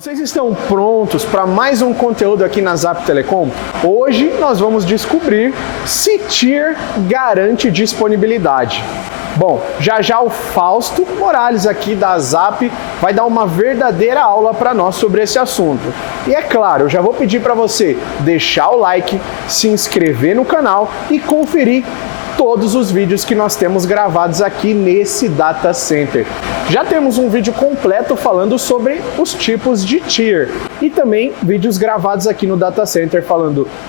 Vocês estão prontos para mais um conteúdo aqui na Zap Telecom? Hoje nós vamos descobrir se Tier garante disponibilidade. Bom, já o Fausto Morales aqui da Zap vai dar uma verdadeira aula para nós sobre esse assunto. E é claro, eu já vou pedir para você deixar o like, se inscrever no canal e conferir todos os vídeos que nós temos gravados aqui nesse data center. Já temos um vídeo completo falando sobre os tipos de Tier e também vídeos gravados aqui no data center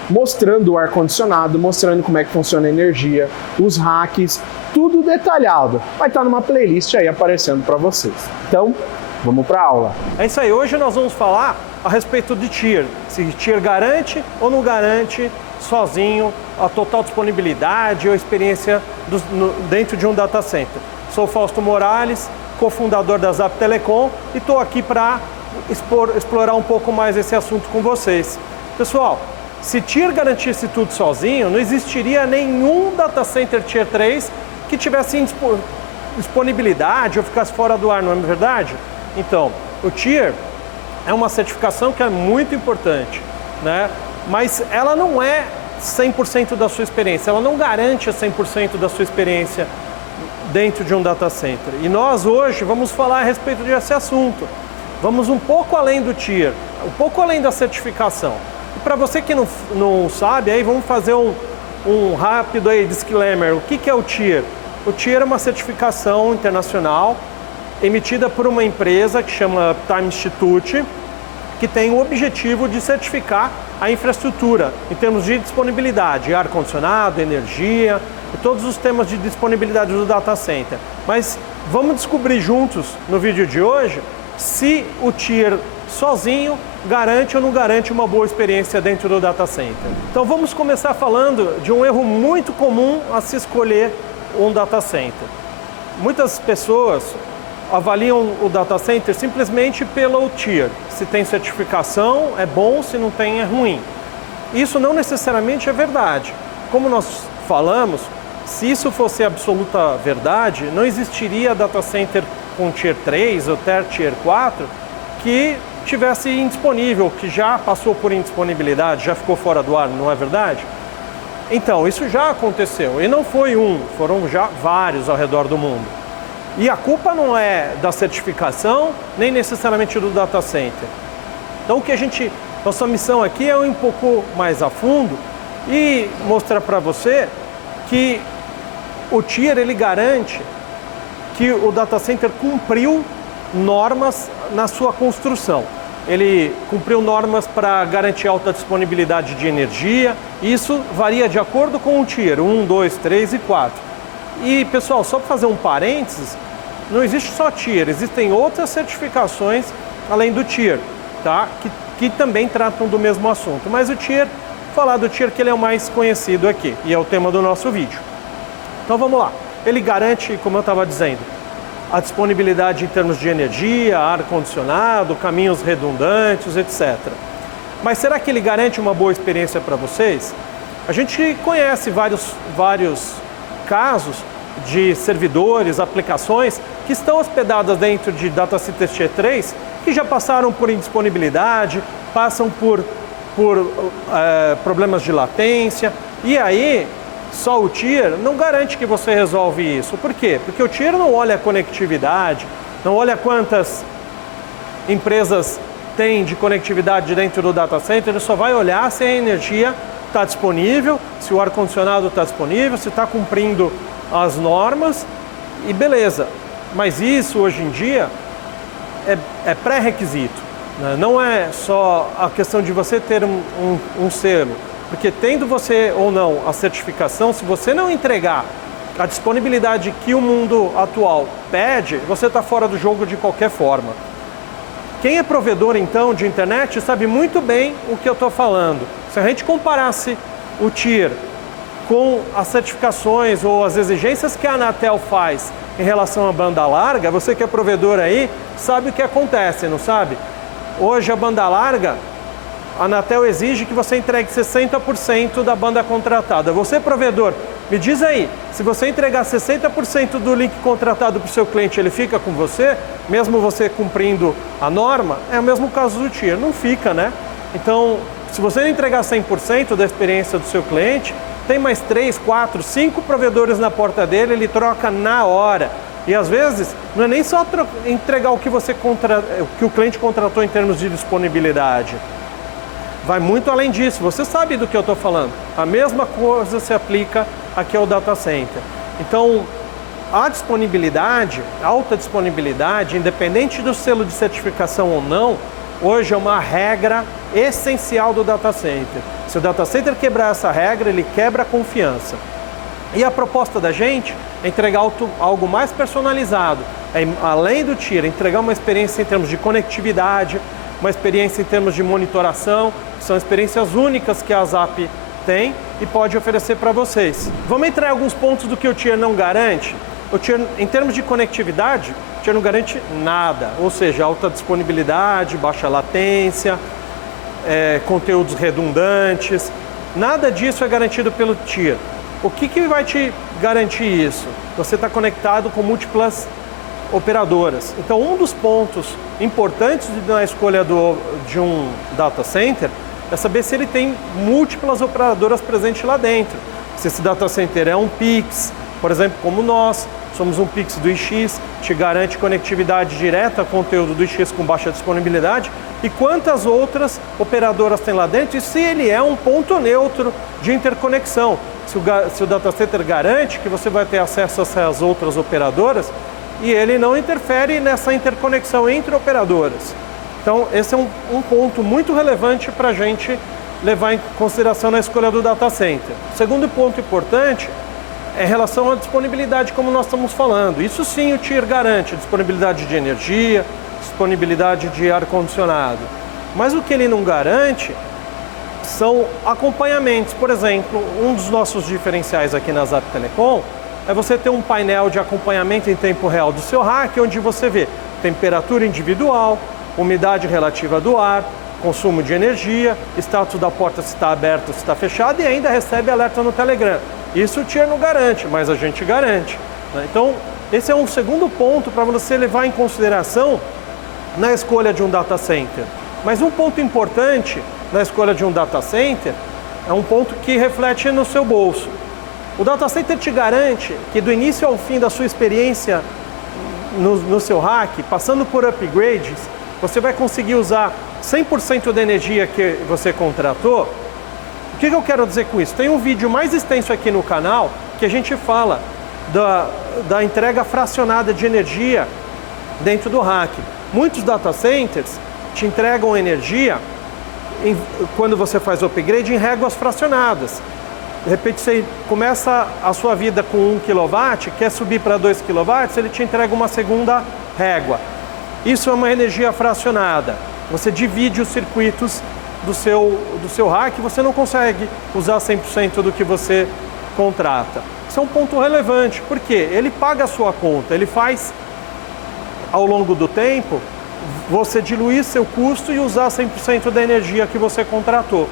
mostrando o ar-condicionado, mostrando como é que funciona a energia, os hacks, tudo detalhado. Vai estar numa playlist aí aparecendo para vocês. Então, vamos para a aula. É isso aí, hoje nós vamos falar a respeito de Tier. Se Tier garante ou não garante sozinho a total disponibilidade ou experiência dentro de um data center. Sou Fausto Morales, cofundador da Zap Telecom e estou aqui para explorar um pouco mais esse assunto com vocês. Pessoal, se Tier garantisse tudo sozinho, não existiria nenhum data center Tier 3 que tivesse disponibilidade ou ficasse fora do ar, não é verdade? Então, o Tier é uma certificação que é muito importante, né? Mas ela não é 100% da sua experiência, ela não garante 100% da sua experiência dentro de um data center. E nós hoje vamos falar a respeito desse assunto. Vamos um pouco além do Tier, um pouco além da certificação. E para você que não sabe, aí vamos fazer um rápido aí disclaimer. O que é o Tier? O Tier é uma certificação internacional emitida por uma empresa que chama Time Institute, que tem o objetivo de certificar a infraestrutura em termos de disponibilidade, ar-condicionado, energia e todos os temas de disponibilidade do data center. Mas vamos descobrir juntos no vídeo de hoje se o Tier sozinho garante ou não garante uma boa experiência dentro do data center. Então vamos começar falando de um erro muito comum a se escolher um data center. Muitas pessoas avaliam o data center simplesmente pelo Tier. Se tem certificação é bom, se não tem é ruim. Isso não necessariamente é verdade. Como nós falamos, se isso fosse absoluta verdade, não existiria data center com Tier 3 ou Tier 4 que tivesse indisponível, que já passou por indisponibilidade, já ficou fora do ar, não é verdade? Então, isso já aconteceu. E não foi um, foram já vários ao redor do mundo. E a culpa não é da certificação, nem necessariamente do data center. Então, nossa missão aqui é ir um pouco mais a fundo e mostrar para você que o Tier ele garante que o data center cumpriu normas na sua construção. Ele cumpriu normas para garantir alta disponibilidade de energia. Isso varia de acordo com o Tier 1, 2, 3 e 4. E, pessoal, só para fazer um parênteses, não existe só Tier, existem outras certificações além do Tier, tá? Que também tratam do mesmo assunto. Mas o Tier, falar do Tier que ele é o mais conhecido aqui, e é o tema do nosso vídeo. Então vamos lá. Ele garante, como eu estava dizendo, a disponibilidade em termos de energia, ar-condicionado, caminhos redundantes, etc. Mas será que ele garante uma boa experiência para vocês? A gente conhece vários casos de servidores, aplicações que estão hospedadas dentro de data centers Tier 3 que já passaram por indisponibilidade, passam por problemas de latência, e aí só o Tier não garante que você resolve isso. Por quê? Porque o Tier não olha a conectividade, não olha quantas empresas tem de conectividade dentro do data center, ele só vai olhar se a energia está disponível, se o ar-condicionado está disponível, se está cumprindo as normas e beleza. Mas isso hoje em dia é pré-requisito, né? Não é só a questão de você ter um selo, porque tendo você ou não a certificação, se você não entregar a disponibilidade que o mundo atual pede, você está fora do jogo de qualquer forma. Quem é provedor, então, de internet sabe muito bem o que eu estou falando. Se a gente comparasse o Tier com as certificações ou as exigências que a Anatel faz em relação à banda larga, você que é provedor aí, sabe o que acontece, não sabe? Hoje a banda larga, a Anatel exige que você entregue 60% da banda contratada. Você, provedor, Me diz aí, se você entregar 60% do link contratado para o seu cliente, ele fica com você, mesmo você cumprindo a norma? É o mesmo caso do tier, não fica, né? Então, se você entregar 100% da experiência do seu cliente, tem mais 3, 4, 5 provedores na porta dele, ele troca na hora. E às vezes, não é nem só entregar o que o cliente contratou em termos de disponibilidade. Vai muito além disso, você sabe do que eu estou falando. A mesma coisa se aplica aqui ao data center. Então, a disponibilidade, alta disponibilidade, independente do selo de certificação ou não, hoje é uma regra essencial do data center. Se o data center quebrar essa regra, ele quebra a confiança. E a proposta da gente é entregar algo mais personalizado, além do tier, entregar uma experiência em termos de conectividade, uma experiência em termos de monitoração, que são experiências únicas que a ZAP tem e pode oferecer para vocês. Vamos entrar em alguns pontos do que o tier não garante. O tier, em termos de conectividade, o tier não garante nada, ou seja, alta disponibilidade, baixa latência, conteúdos redundantes, nada disso é garantido pelo tier. O que vai te garantir isso? Você está conectado com múltiplas operadoras. Então, um dos pontos importantes na escolha de um data center é saber se ele tem múltiplas operadoras presentes lá dentro. Se esse data center é um PIX, por exemplo, como nós, somos um PIX do IX, te garante conectividade direta a conteúdo do IX com baixa disponibilidade, e quantas outras operadoras tem lá dentro, e se ele é um ponto neutro de interconexão. Se o data center garante que você vai ter acesso a essas outras operadoras, e ele não interfere nessa interconexão entre operadoras. Então, esse é um ponto muito relevante para a gente levar em consideração na escolha do data center. O segundo ponto importante é em relação à disponibilidade, como nós estamos falando. Isso sim o tier garante, disponibilidade de energia, disponibilidade de ar-condicionado. Mas o que ele não garante são acompanhamentos. Por exemplo, um dos nossos diferenciais aqui na ZAP Telecom é você ter um painel de acompanhamento em tempo real do seu rack, onde você vê temperatura individual, umidade relativa do ar, consumo de energia, status da porta se está aberta, se está fechada, e ainda recebe alerta no Telegram. Isso o tier não garante, mas a gente garante, né? Então, esse é um segundo ponto para você levar em consideração na escolha de um data center. Mas um ponto importante na escolha de um data center é um ponto que reflete no seu bolso. O data center te garante que do início ao fim da sua experiência no seu rack, passando por upgrades, você vai conseguir usar 100% da energia que você contratou. O que eu quero dizer com isso? Tem um vídeo mais extenso aqui no canal que a gente fala da entrega fracionada de energia dentro do rack. Muitos data centers te entregam energia quando você faz o upgrade em réguas fracionadas. De repente você começa a sua vida com 1 kW, quer subir para 2 kW, ele te entrega uma segunda régua. Isso é uma energia fracionada. Você divide os circuitos do seu rack, você não consegue usar 100% do que você contrata. Isso é um ponto relevante, porque ele paga a sua conta, ele faz, ao longo do tempo, você diluir seu custo e usar 100% da energia que você contratou.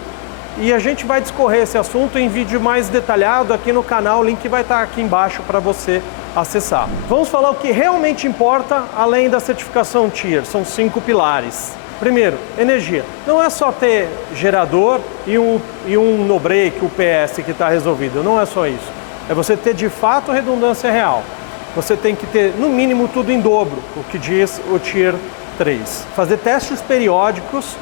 E a gente vai discorrer esse assunto em vídeo mais detalhado aqui no canal, o link vai estar aqui embaixo para você acessar. Vamos falar o que realmente importa além da certificação Tier, são 5 pilares. Primeiro, energia. Não é só ter gerador e um no-break, UPS que está resolvido, não é só isso. É você ter de fato redundância real. Você tem que ter no mínimo tudo em dobro, o que diz o Tier 3. Fazer testes periódicos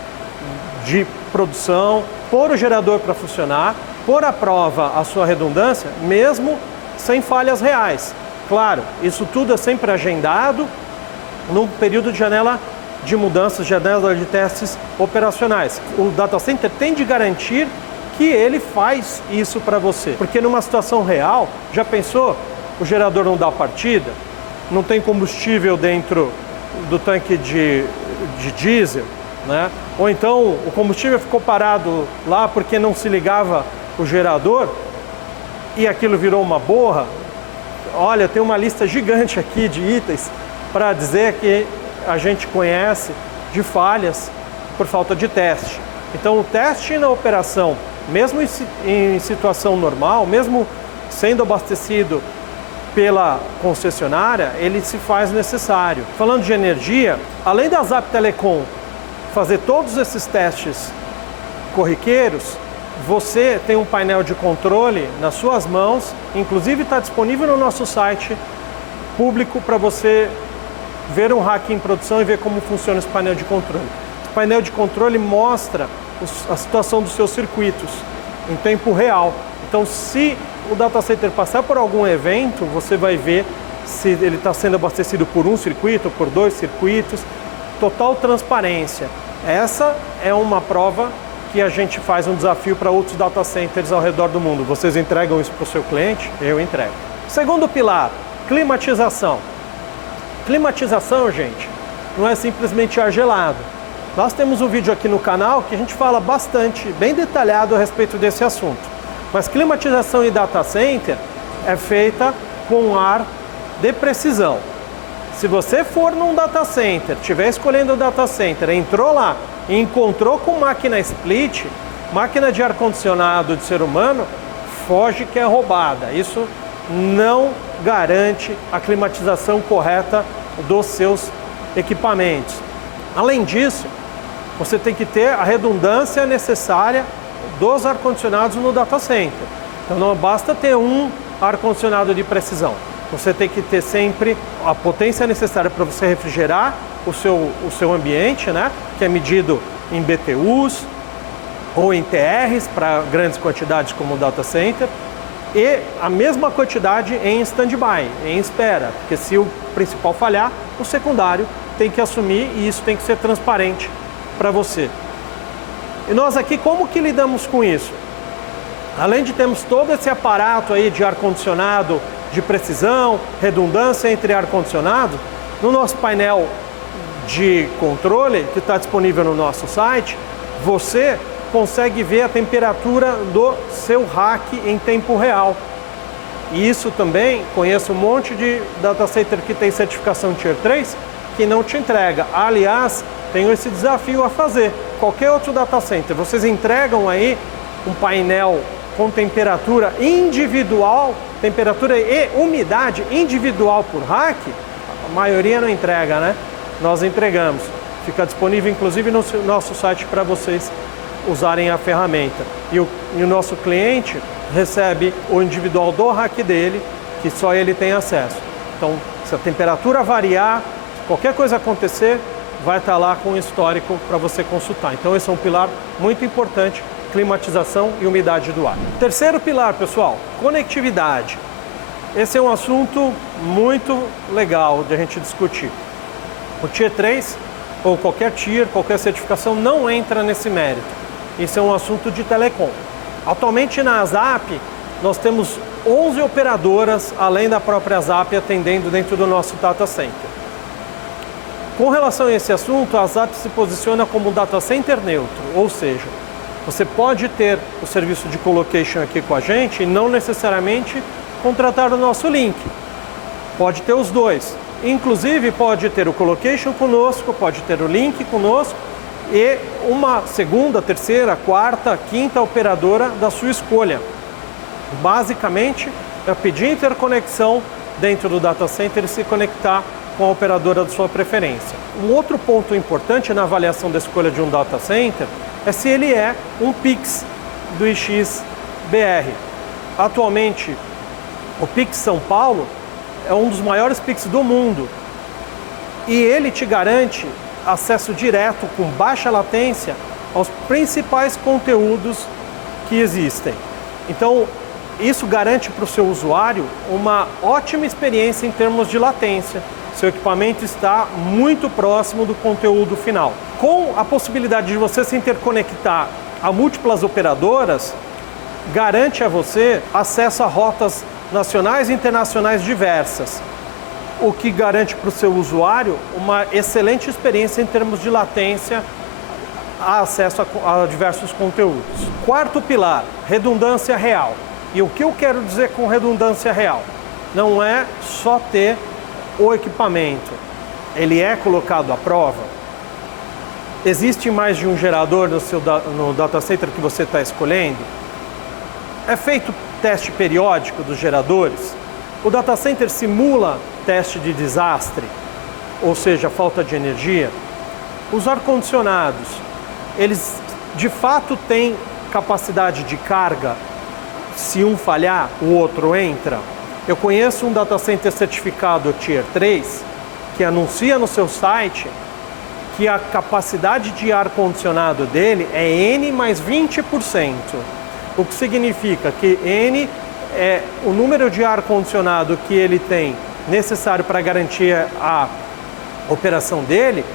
de produção, pôr o gerador para funcionar, pôr à prova a sua redundância, mesmo sem falhas reais. Claro, isso tudo é sempre agendado num período de janela de mudanças, janela de testes operacionais. O data center tem de garantir que ele faz isso para você. Porque numa situação real, já pensou, o gerador não dá partida, não tem combustível dentro do tanque de diesel, né? Ou então o combustível ficou parado lá porque não se ligava o gerador e aquilo virou uma borra. Olha, tem uma lista gigante aqui de itens para dizer que a gente conhece de falhas por falta de teste. Então o teste na operação, mesmo em situação normal, mesmo sendo abastecido pela concessionária, ele se faz necessário. Falando de energia, além da Zap Telecom fazer todos esses testes corriqueiros, você tem um painel de controle nas suas mãos, inclusive está disponível no nosso site público para você ver um rack em produção e ver como funciona esse painel de controle. Esse painel de controle mostra a situação dos seus circuitos em tempo real. Então, se o data center passar por algum evento, você vai ver se ele está sendo abastecido por um circuito, por 2 circuitos, total transparência. Essa é uma prova que a gente faz um desafio para outros data centers ao redor do mundo. Vocês entregam isso para o seu cliente? Eu entrego. Segundo pilar, climatização. Climatização, gente, não é simplesmente ar gelado. Nós temos um vídeo aqui no canal que a gente fala bastante, bem detalhado a respeito desse assunto. Mas climatização em data center é feita com ar de precisão. Se você for num data center, estiver escolhendo o data center, entrou lá e encontrou com máquina split, máquina de ar-condicionado de ser humano, foge que é roubada. Isso não garante a climatização correta dos seus equipamentos. Além disso, você tem que ter a redundância necessária dos ar-condicionados no data center. Então não basta ter um ar-condicionado de precisão. Você tem que ter sempre a potência necessária para você refrigerar o seu ambiente, né? Que é medido em BTUs ou em TRs para grandes quantidades como o data center, e a mesma quantidade em stand-by, em espera, porque se o principal falhar, o secundário tem que assumir e isso tem que ser transparente para você. E nós aqui como que lidamos com isso? Além de termos todo esse aparato aí de ar-condicionado de precisão, redundância entre ar-condicionado, no nosso painel de controle, que está disponível no nosso site, você consegue ver a temperatura do seu rack em tempo real. E isso também, conheço um monte de data center que tem certificação Tier 3 que não te entrega. Aliás, tenho esse desafio a fazer. Qualquer outro data center, vocês entregam aí um painel com temperatura individual, temperatura e umidade individual por rack? A maioria não entrega, né? Nós entregamos. Fica disponível, inclusive, no nosso site para vocês usarem a ferramenta. E o nosso cliente recebe o individual do rack dele, que só ele tem acesso. Então, se a temperatura variar, qualquer coisa acontecer, vai estar lá com o histórico para você consultar. Então, esse é um pilar muito importante, climatização e umidade do ar. Terceiro pilar, pessoal, conectividade. Esse é um assunto muito legal de a gente discutir. O Tier 3, ou qualquer Tier, qualquer certificação, não entra nesse mérito. Isso é um assunto de telecom. Atualmente na Zap, nós temos 11 operadoras, além da própria Zap, atendendo dentro do nosso data center. Com relação a esse assunto, a Zap se posiciona como um data center neutro, ou seja, você pode ter o serviço de colocation aqui com a gente e não necessariamente contratar o nosso link. Pode ter os dois. Inclusive, pode ter o colocation conosco, pode ter o link conosco e uma segunda, terceira, quarta, quinta operadora da sua escolha. Basicamente, é pedir interconexão dentro do data center e se conectar com a operadora de sua preferência. Um outro ponto importante na avaliação da escolha de um data center é se ele é um PIX do IXBR. Atualmente, o PIX São Paulo é um dos maiores PIX do mundo e ele te garante acesso direto com baixa latência aos principais conteúdos que existem. Então, isso garante para o seu usuário uma ótima experiência em termos de latência. Seu equipamento está muito próximo do conteúdo final. Com a possibilidade de você se interconectar a múltiplas operadoras, garante a você acesso a rotas nacionais e internacionais diversas, o que garante para o seu usuário uma excelente experiência em termos de latência, a acesso a diversos conteúdos. Quarto pilar, redundância real. E o que eu quero dizer com redundância real? Não é só ter o equipamento, ele é colocado à prova. Existe mais de um gerador no data center que você está escolhendo? É feito teste periódico dos geradores? O data center simula teste de desastre, ou seja, falta de energia? Os ar-condicionados, eles de fato têm capacidade de carga? Se um falhar, o outro entra? Eu conheço um data center certificado Tier 3 que anuncia no seu site que a capacidade de ar-condicionado dele é N mais 20%. O que significa que N é o número de ar-condicionado que ele tem necessário para garantir a operação dele,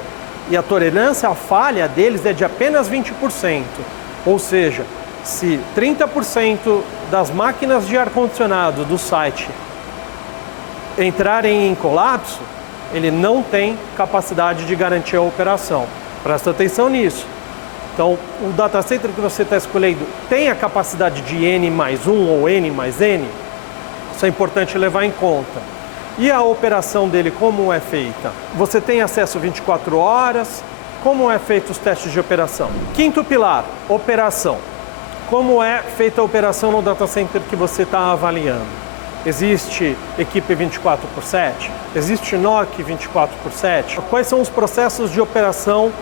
e a tolerância à falha deles é de apenas 20%. Ou seja, se 30% das máquinas de ar-condicionado do site entrarem em colapso, ele não tem capacidade de garantir a operação. Presta atenção nisso. Então, o data center que você está escolhendo tem a capacidade de N mais 1 ou N mais N? Isso é importante levar em conta. E a operação dele, como é feita? Você tem acesso 24 horas? Como é feito os testes de operação? Quinto pilar, operação. Como é feita a operação no data center que você está avaliando? Existe equipe 24/7? Existe NOC 24/7? Quais são os processos de operação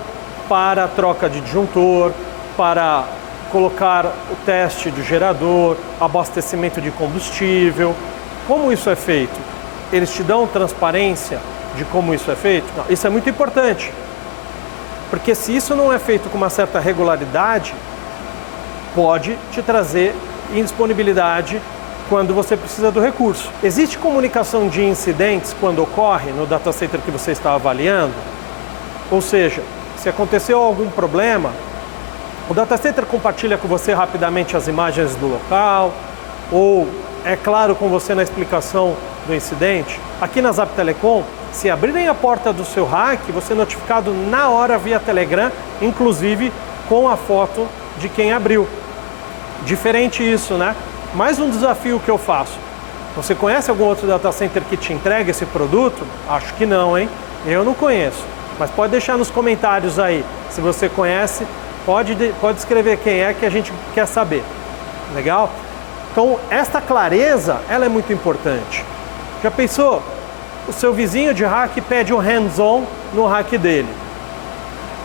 para a troca de disjuntor, para colocar o teste do gerador, abastecimento de combustível? Como isso é feito? Eles te dão transparência de como isso é feito? Não, isso é muito importante, porque se isso não é feito com uma certa regularidade, pode te trazer indisponibilidade quando você precisa do recurso. Existe comunicação de incidentes quando ocorre no data center que você está avaliando? Ou seja, se aconteceu algum problema, o data center compartilha com você rapidamente as imagens do local, ou é claro com você na explicação do incidente? Aqui na Zap Telecom, se abrirem a porta do seu rack, você é notificado na hora via Telegram, inclusive com a foto de quem abriu. Diferente isso, né? Mais um desafio que eu faço. Você conhece algum outro data center que te entrega esse produto? Acho que não, hein? Eu não conheço. Mas pode deixar nos comentários aí. Se você conhece, pode escrever quem é que a gente quer saber. Legal? Então, esta clareza, ela é muito importante. Já pensou? O seu vizinho de rack pede um hands-on no rack dele.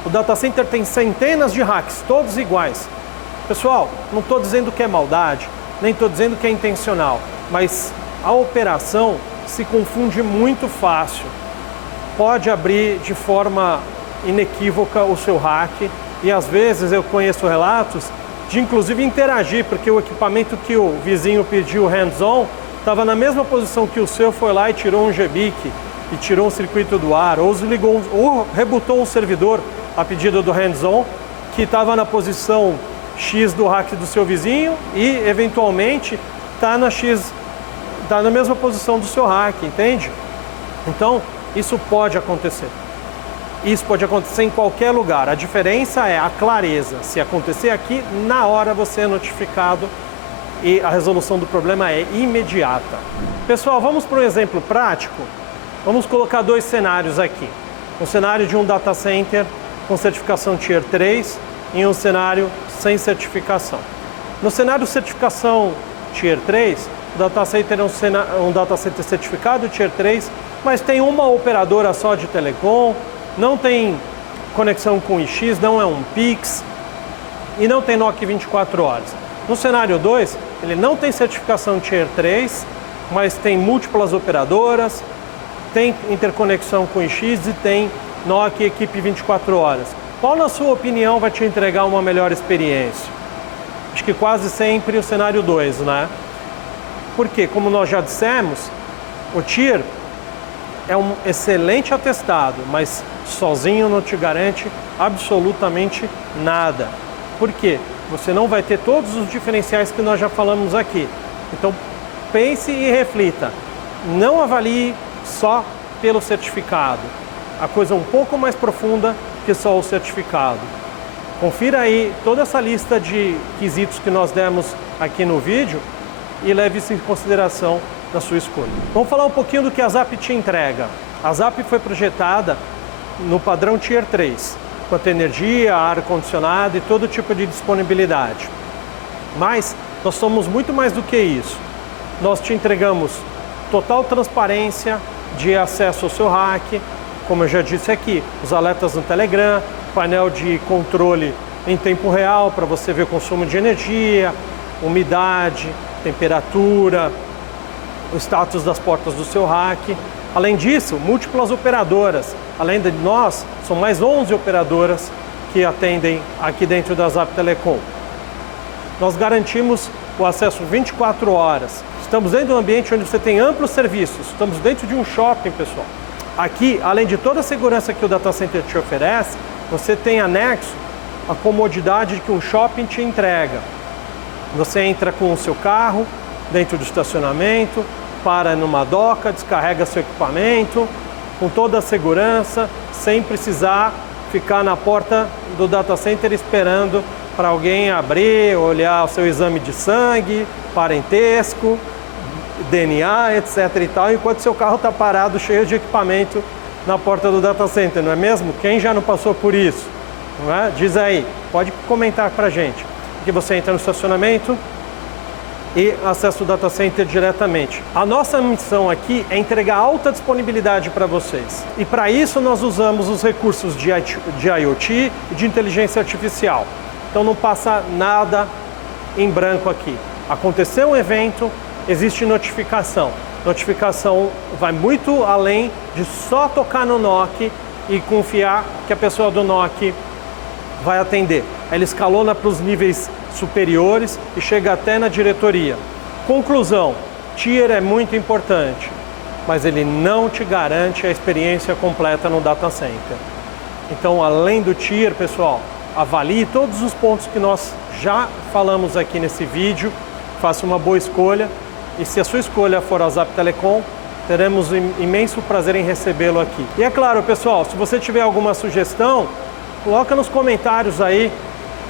O data center tem centenas de racks, todos iguais. Pessoal, não estou dizendo que é maldade, nem estou dizendo que é intencional, mas a operação se confunde muito fácil. Pode abrir de forma inequívoca o seu rack e às vezes eu conheço relatos de inclusive interagir, porque o equipamento que o vizinho pediu hands-on estava na mesma posição que o seu, foi lá e tirou um GBIC e tirou um circuito do ar, ou desligou, ou rebutou um servidor a pedido do hands-on que estava na posição X do rack do seu vizinho e eventualmente está na mesma posição do seu rack, entende? Então, isso pode acontecer. Isso pode acontecer em qualquer lugar. A diferença é a clareza. Se acontecer aqui, na hora você é notificado e a resolução do problema é imediata. Pessoal, vamos para um exemplo prático? Vamos colocar dois cenários aqui. Um cenário de um data center com certificação Tier 3 e um cenário sem certificação. No cenário certificação Tier 3, o data center é um data center certificado Tier 3, mas tem uma operadora só de telecom, não tem conexão com IX, não é um Pix e não tem NOC 24 horas. No cenário 2, ele não tem certificação Tier 3, mas tem múltiplas operadoras, tem interconexão com IX e tem NOC equipe 24 horas. Qual, na sua opinião, vai te entregar uma melhor experiência? Acho que quase sempre o cenário 2, né? Porque, como nós já dissemos, o Tier é um excelente atestado, mas sozinho não te garante absolutamente nada. Por quê? Você não vai ter todos os diferenciais que nós já falamos aqui. Então, pense e reflita. Não avalie só pelo certificado. A coisa é um pouco mais profunda que só o certificado. Confira aí toda essa lista de quesitos que nós demos aqui no vídeo e leve isso em consideração na sua escolha. Vamos falar um pouquinho do que a Zap te entrega. A Zap foi projetada no padrão Tier 3, quanto a energia, ar-condicionado e todo tipo de disponibilidade. Mas Nós somos muito mais do que isso. Nós te entregamos total transparência de acesso ao seu rack, como eu já disse aqui, os alertas no Telegram, painel de controle em tempo real para você ver o consumo de energia, umidade, temperatura, o status das portas do seu rack. Além disso, múltiplas operadoras. Além de nós, são mais 11 operadoras que atendem aqui dentro da Zap Telecom. Nós garantimos o acesso 24 horas. Estamos dentro de um ambiente onde você tem amplos serviços. Estamos dentro de um shopping, pessoal. Aqui, além de toda a segurança que o data center te oferece, você tem anexo a comodidade que um shopping te entrega. Você entra com o seu carro dentro do estacionamento, para numa doca, descarrega seu equipamento com toda a segurança, sem precisar ficar na porta do data center esperando para alguém abrir, olhar o seu exame de sangue, parentesco, DNA, etc. e tal, enquanto seu carro está parado, cheio de equipamento na porta do data center, não é mesmo? Quem já não passou por isso? Não é? Diz aí, pode comentar para a gente. Aqui você entra no estacionamento e acessa o data center diretamente. A nossa missão aqui é entregar alta disponibilidade para vocês. E para isso nós usamos os recursos de IoT e de inteligência artificial. Então não passa nada em branco aqui. Aconteceu um evento, existe notificação. Notificação vai muito além de só tocar no NOC e confiar que a pessoa do NOC vai atender. Ela escalona para os níveis superiores e chega até na diretoria. Conclusão, Tier é muito importante, mas ele não te garante a experiência completa no data center. Então, além do Tier, pessoal, avalie todos os pontos que nós já falamos aqui nesse vídeo, faça uma boa escolha e se a sua escolha for a Zap Telecom, teremos um imenso prazer em recebê-lo aqui. E é claro, pessoal, se você tiver alguma sugestão, coloca nos comentários aí.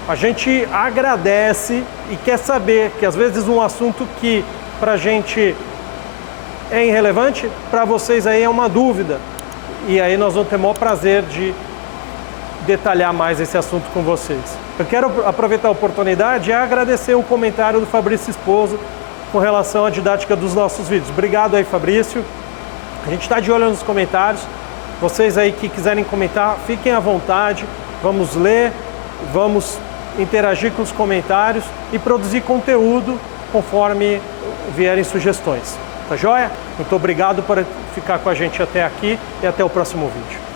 A gente agradece e quer saber que às vezes um assunto que pra gente é irrelevante, para vocês aí é uma dúvida. E aí nós vamos ter o maior prazer de detalhar mais esse assunto com vocês. Eu quero aproveitar a oportunidade e agradecer o comentário do Fabrício Esposo com relação à didática dos nossos vídeos. Obrigado aí, Fabrício. A gente está de olho nos comentários. Vocês aí que quiserem comentar, fiquem à vontade. Vamos ler, vamos interagir com os comentários e produzir conteúdo conforme vierem sugestões. Tá joia? Muito obrigado por ficar com a gente até aqui e até o próximo vídeo.